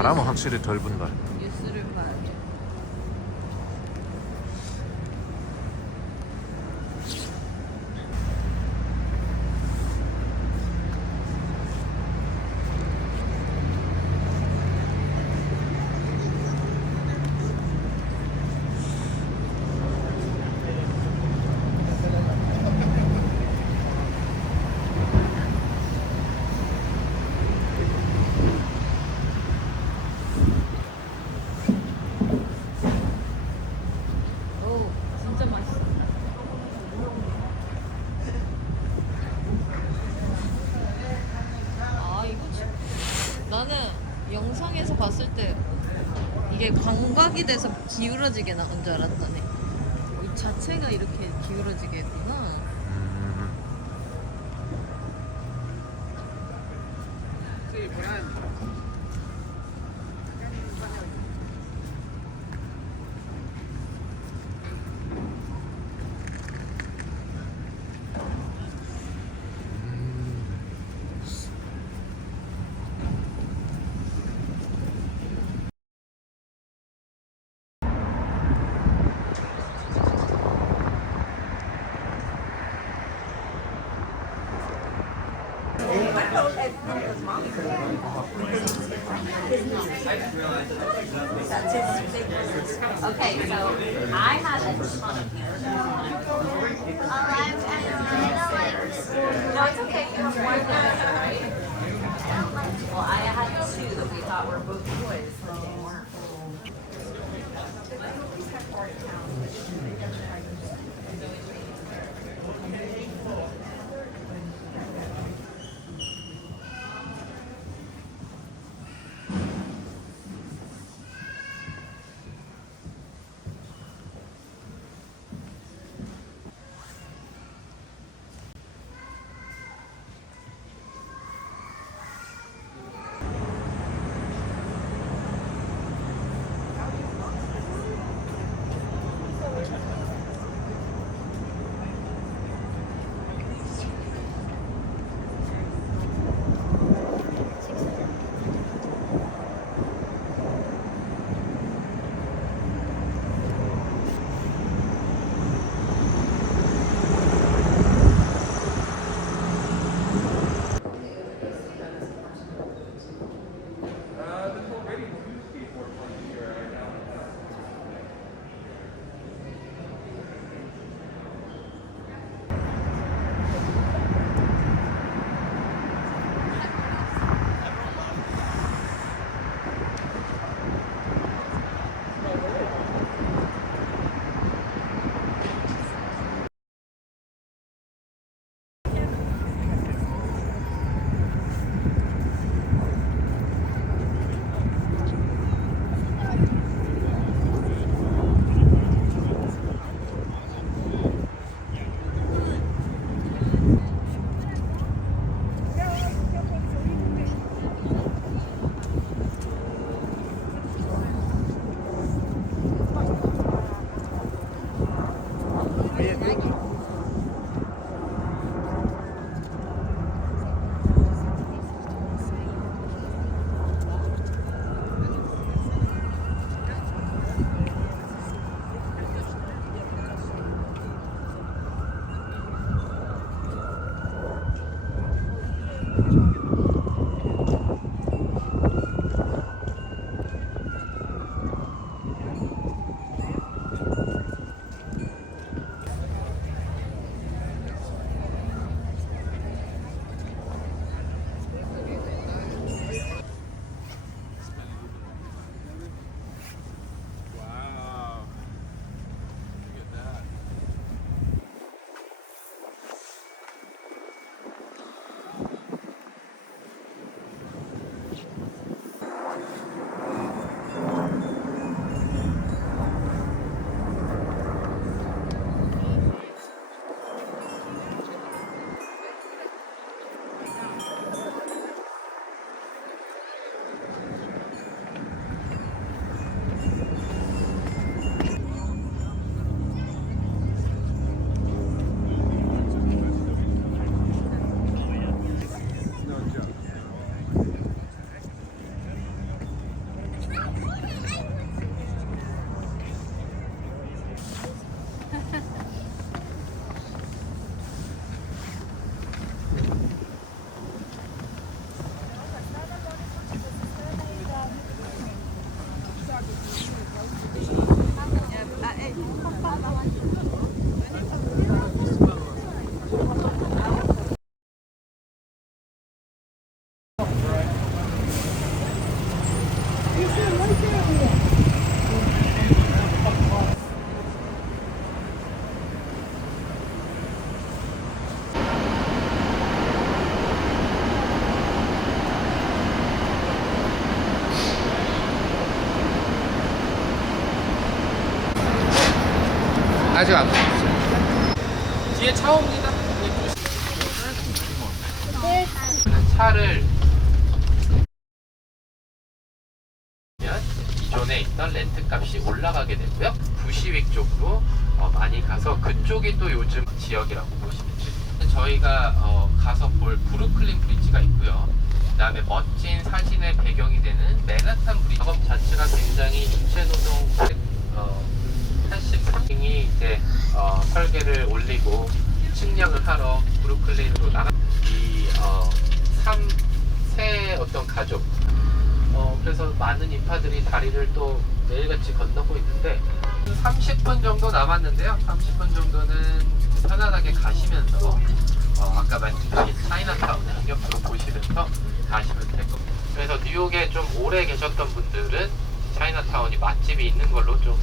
바람은 확실히 덜 분다. 뉴스를 봐야 돼. 오, 진짜 맛있어. 아, 이거 진 나는 영상에서 봤을 때 이게 광 각이 돼서 기울어지게 나온 줄 알았더니 이 자체가 이렇게 기울어지게 했구나. 음, Okay, so I had a ton of hair. No, it's okay. You have one hair, right? Well, I had two that we thought were both boys, but they weren't. ಚೆನ್ನಾಗಿ 아직 안. 뒤에 차 옵니다. 차를 면 기존에 있던 렌트 값이 올라가게 되고요. 부시윅 쪽으로 어, 많이 가서 그쪽이 또 요즘 지역이라고 보시면 돼요. 저희가 어, 가서 볼 브루클린 브리지가 있고요. 그 다음에 멋진 사진의 배경이 되는 메가탄 브리지 작업 자체가 굉장히 인체노동 어, 83이 이제 어, 설계를 올리고 측량을 하러 브루클린으로 나가 이 어, 3세 어떤 가족. 어, 그래서 많은 인파들이 다리를 또 매일같이 건너고 있는데 30분 정도 남았는데요. 30분 정도는 편안하게 가시면서 어, 아까 말씀드린 차이나타운 양옆으로 보시면서 가시면 될 겁니다. 그래서 뉴욕에 좀 오래 계셨던 분들은 차이나타운이 맛집이 있는 걸로 좀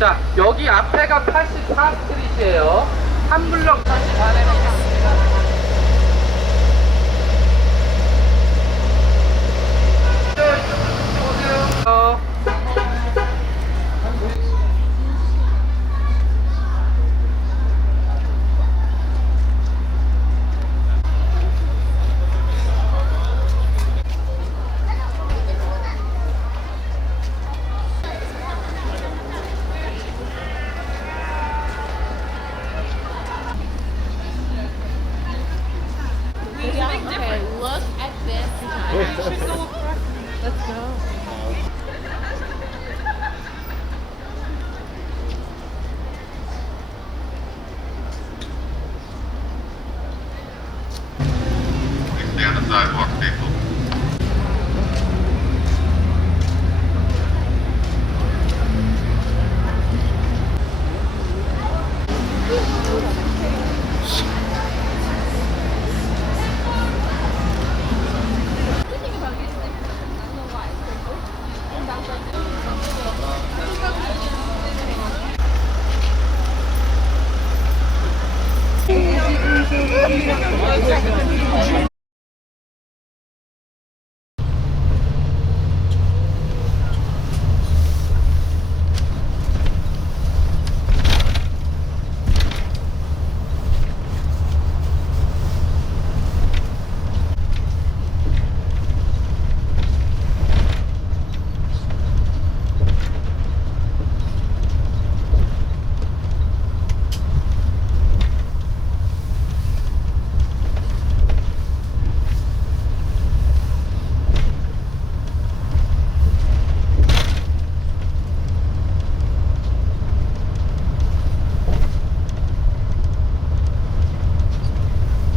자, 여기 앞에가 84 스트리트예요. 한 블럭 다시 반해놓겠습니다. 오세요. Thank you.